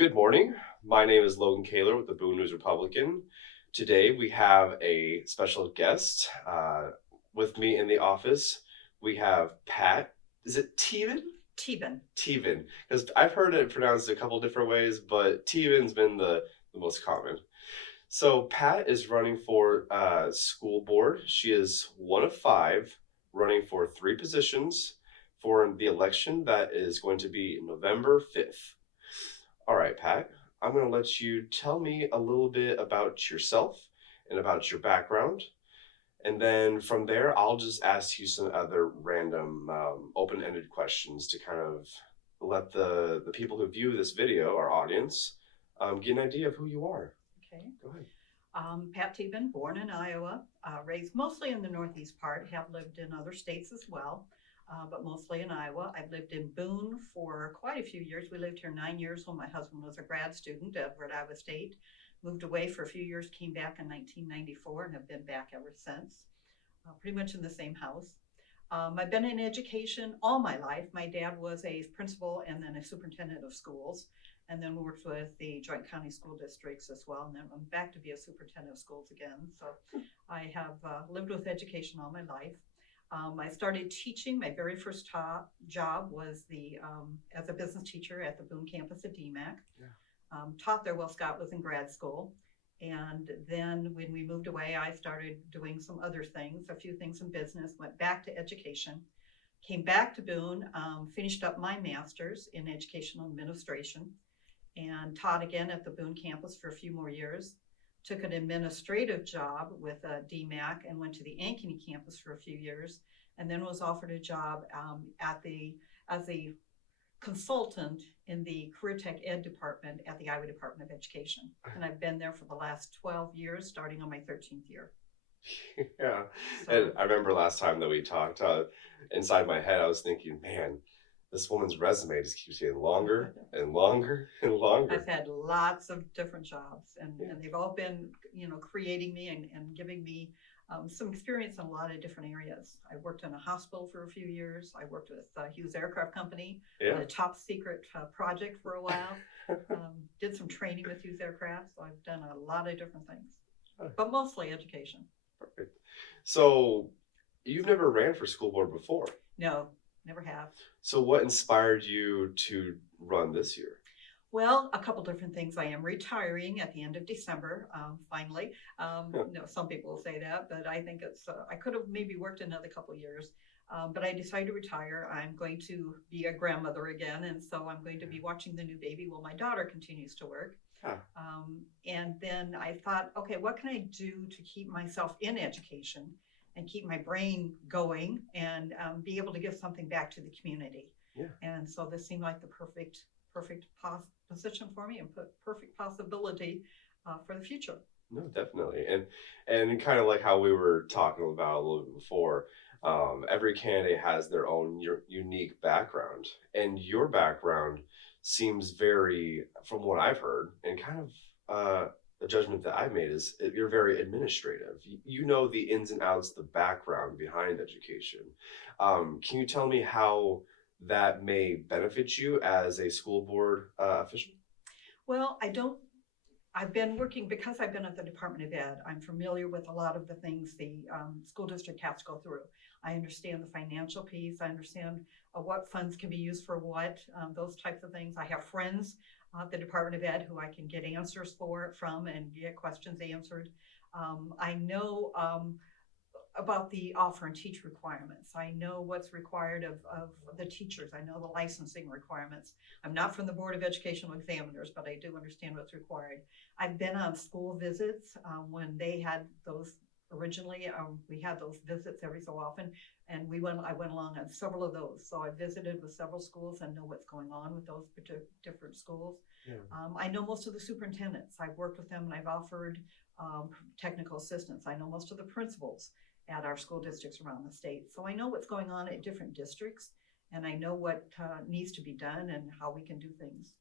Good morning. My name is Logan Kahler with the Boone News-Republican. Today we have a special guest with me in the office. We have Pat. Is it Thieben? Thieben. Thieben. Because I've heard it pronounced a couple different ways, but Thieben's been the most common. So Pat is running for school board. She is one of five running for 3 positions for the election that is going to be November 5th. All right, Pat, I'm going to let you tell me a little bit about yourself and about your background. And then from there, I'll just ask you some other random open-ended questions to kind of let the people who view this video, our audience, get an idea of who you are. Okay. Go ahead. Pat Thieben, born in Iowa, raised mostly in the northeast part, have lived in other states as well, but mostly in Iowa. I've lived in Boone for quite a few years. We lived here 9 years when my husband was a grad student at Iowa State. Moved away for a few years, came back in 1994, and have been back ever since, pretty much in the same house. I've been in education all my life. My dad was a principal and then a superintendent of schools, and then worked with the joint county school districts as well, and then I'm back to be a superintendent of schools again. So I have lived with education all my life. I started teaching. My very first job was as a business teacher at the Boone campus at DMAC. Yeah. Taught there while Scott was in grad school. And then when we moved away, I started doing some other things, a few things in business, went back to education, came back to Boone, finished up my master's in educational administration, and taught again at the Boone campus for a few more years. Took an administrative job with DMAC and went to the Ankeny campus for a few years, and then was offered a job as a consultant in the Career Tech Ed department at the Iowa Department of Education. And I've been there for the last 12 years, starting on my 13th year. Yeah. So, and I remember last time that we talked, inside my head, I was thinking, man, this woman's resume just keeps getting longer and longer and longer. I've had lots of different jobs, and they've all been, creating me and giving me some experience in a lot of different areas. I worked in a hospital for a few years. I worked with Hughes Aircraft Company on a top secret project for a while. Did some training with Hughes Aircraft, so I've done a lot of different things, but mostly education. Perfect. So you've never ran for school board before? No, never have. So what inspired you to run this year? Well, a couple different things. I am retiring at the end of December, finally. Some people will say that, but I think I could have maybe worked another couple years, but I decided to retire. I'm going to be a grandmother again, and so I'm going to be watching the new baby while my daughter continues to work. Huh. And then I thought, okay, what can I do to keep myself in education and keep my brain going and be able to give something back to the community? Yeah. And so this seemed like the perfect position for me and perfect possibility for the future. No, definitely. And kind of like how we were talking about a little bit before, every candidate has their own unique background, and your background seems very, from what I've heard, and kind of the judgment that I've made is you're very administrative. You know the ins and outs, the background behind education. Can you tell me how that may benefit you as a school board official? Well, I've been working, because I've been at the Department of Ed, I'm familiar with a lot of the things the school district has to go through. I understand the financial piece. I understand what funds can be used for what, those types of things. I have friends at the Department of Ed who I can get answers from and get questions answered. I know about the offer and teach requirements. I know what's required of the teachers. I know the licensing requirements. I'm not from the Board of Educational Examiners, but I do understand what's required. I've been on school visits when they had those originally. We had those visits every so often, and I went along on several of those. So I visited with several schools and know what's going on with those different schools. Yeah. I know most of the superintendents. I've worked with them and I've offered technical assistance. I know most of the principals at our school districts around the state. So I know what's going on at different districts, and I know what needs to be done and how we can do things.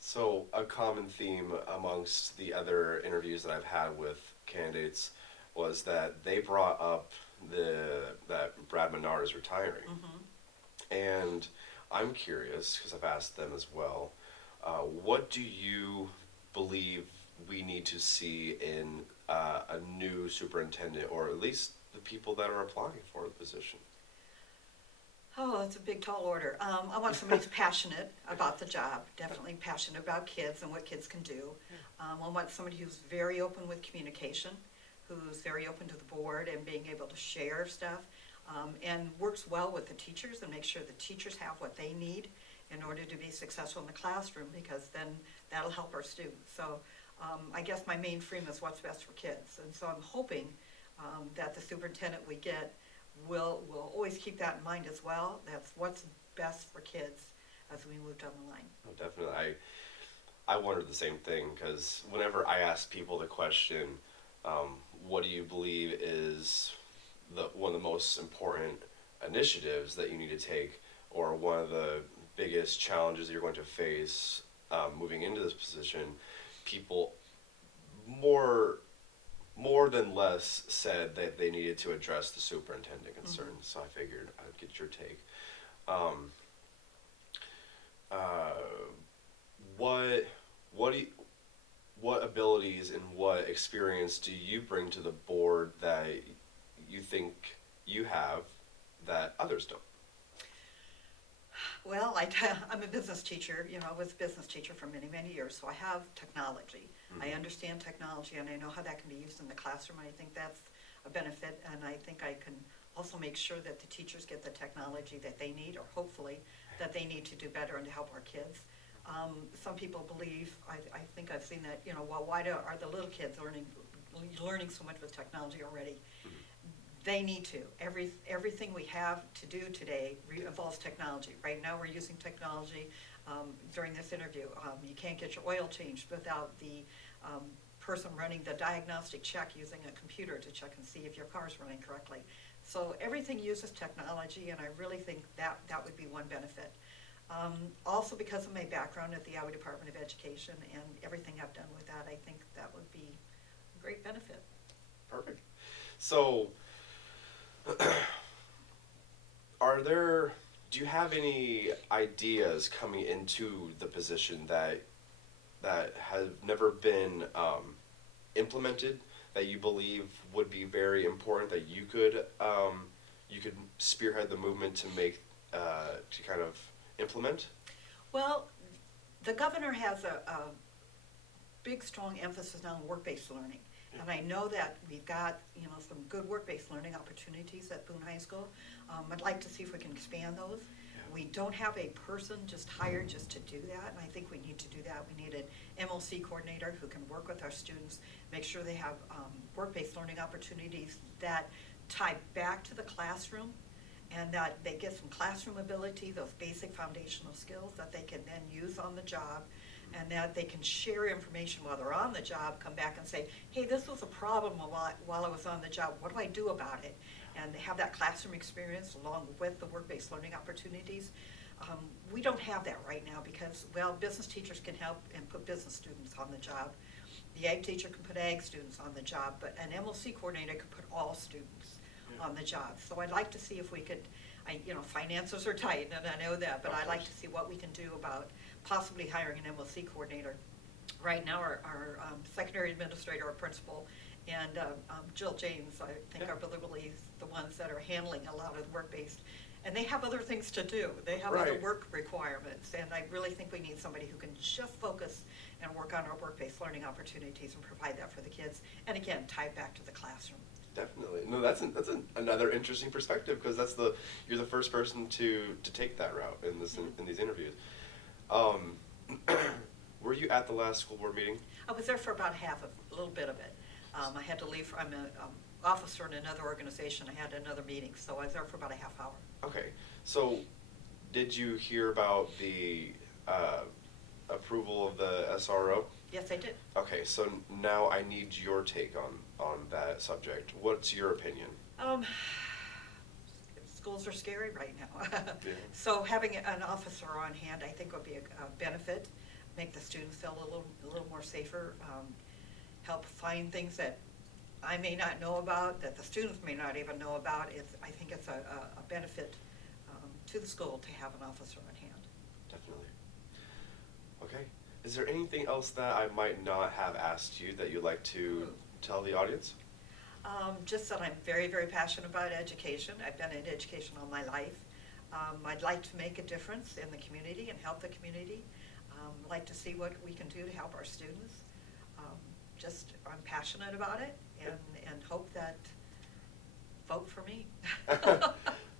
So a common theme amongst the other interviews that I've had with candidates was that they brought up that Brad Menard is retiring. Mm-hmm. And I'm curious, because I've asked them as well, What do you believe we need to see in a new superintendent, or at least the people that are applying for the position? Oh, it's a big, tall order. I want somebody who's passionate about the job, definitely passionate about kids and what kids can do. I want somebody who's very open with communication, who's very open to the board and being able to share stuff, and works well with the teachers and makes sure the teachers have what they need in order to be successful in the classroom, because then that'll help our students. So I guess my main theme is what's best for kids. And so I'm hoping that the superintendent we get will always keep that in mind as well. That's what's best for kids as we move down the line. Oh, definitely. I wondered the same thing, because whenever I ask people the question, what do you believe is one of the most important initiatives that you need to take, or one of the biggest challenges that you're going to face moving into this position, people more than less said that they needed to address the superintendent concerns. Mm-hmm. So I figured I'd get your take. What abilities and what experience do you bring to the board that you think you have that others don't? Well, I'm a business teacher. I was a business teacher for many, many years, so I have technology. Mm-hmm. I understand technology, and I know how that can be used in the classroom. I think that's a benefit, and I think I can also make sure that the teachers get the technology that they need, or hopefully that they need to do better and to help our kids. Some people believe, I think I've seen that, well, why are the little kids learning so much with technology already? Mm-hmm. They need to. Everything we have to do today involves technology. Right now we're using technology during this interview. You can't get your oil changed without the person running the diagnostic check using a computer to check and see if your car's running correctly. So everything uses technology, and I really think that would be one benefit. Also, because of my background at the Iowa Department of Education and everything I've done with that, I think that would be a great benefit. Perfect. So, do you have any ideas coming into the position that have never been implemented, that you believe would be very important, that you could spearhead the movement to make to kind of implement? Well, the governor has a big, strong emphasis on work-based learning. Yeah. And I know that we've got, some good work-based learning opportunities at Boone High School. I'd like to see if we can expand those. Yeah. We don't have a person just hired just to do that, and I think we need to do that. We need an MLC coordinator who can work with our students, make sure they have work-based learning opportunities that tie back to the classroom, and that they get some classroom ability, those basic foundational skills that they can then use on the job, and that they can share information while they're on the job, come back and say, hey, this was a problem while I was on the job, what do I do about it? And have that classroom experience along with the work-based learning opportunities. We don't have that right now because, well, business teachers can help and put business students on the job. The ag teacher can put ag students on the job, but an MLC coordinator could put all students on the job. So I'd like to see if we could, finances are tight, and I know that, but I'd like to see what we can do about possibly hiring an MLC coordinator. Right now, our secondary administrator or principal and Jill James, I think, are really the ones that are handling a lot of the work-based. And they have other things to do. They have other work requirements, and I really think we need somebody who can just focus and work on our work-based learning opportunities and provide that for the kids, and again, tie it back to the classroom. Definitely. No, that's another interesting perspective, because you're the first person to take that route in these interviews. Were you at the last school board meeting? I was there for about a little bit of it. I had to leave. I'm an officer in another organization. I had another meeting, so I was there for about a half hour. Okay. So, did you hear about the approval of the SRO? Yes, I did. Okay, so now I need your take on that subject. What's your opinion? Schools are scary right now. Yeah. So having an officer on hand, I think, would be a benefit. Make the students feel a little more safer. Help find things that I may not know about, that the students may not even know about. I think it's a benefit to the school to have an officer on hand. Definitely. Okay. Is there anything else that I might not have asked you that you'd like to tell the audience? Just that I'm very, very passionate about education. I've been in education all my life. I'd like to make a difference in the community and help the community. I'd like to see what we can do to help our students. I'm passionate about it and hope that vote for me.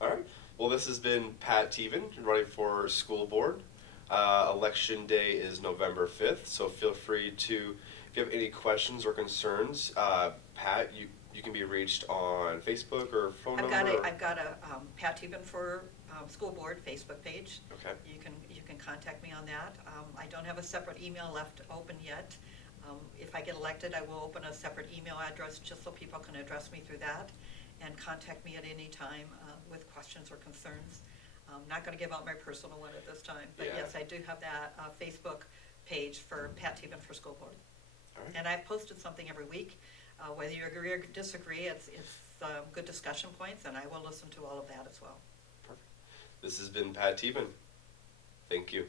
All right. Well, this has been Pat Thieben running for school board. Election day is November 5th, so feel free to, if you have any questions or concerns, Pat, you can be reached on Facebook or phone number. I've got a Pat Thieben for School Board Facebook page. Okay. You can contact me on that. I don't have a separate email left open yet. If I get elected, I will open a separate email address just so people can address me through that and contact me at any time with questions or concerns. I'm not going to give out my personal one at this time, but Yeah. yes, I do have that Facebook page for Pat Thieben for School Board. All right. And I've posted something every week. Whether you agree or disagree, it's good discussion points, and I will listen to all of that as well. Perfect. This has been Pat Thieben. Thank you.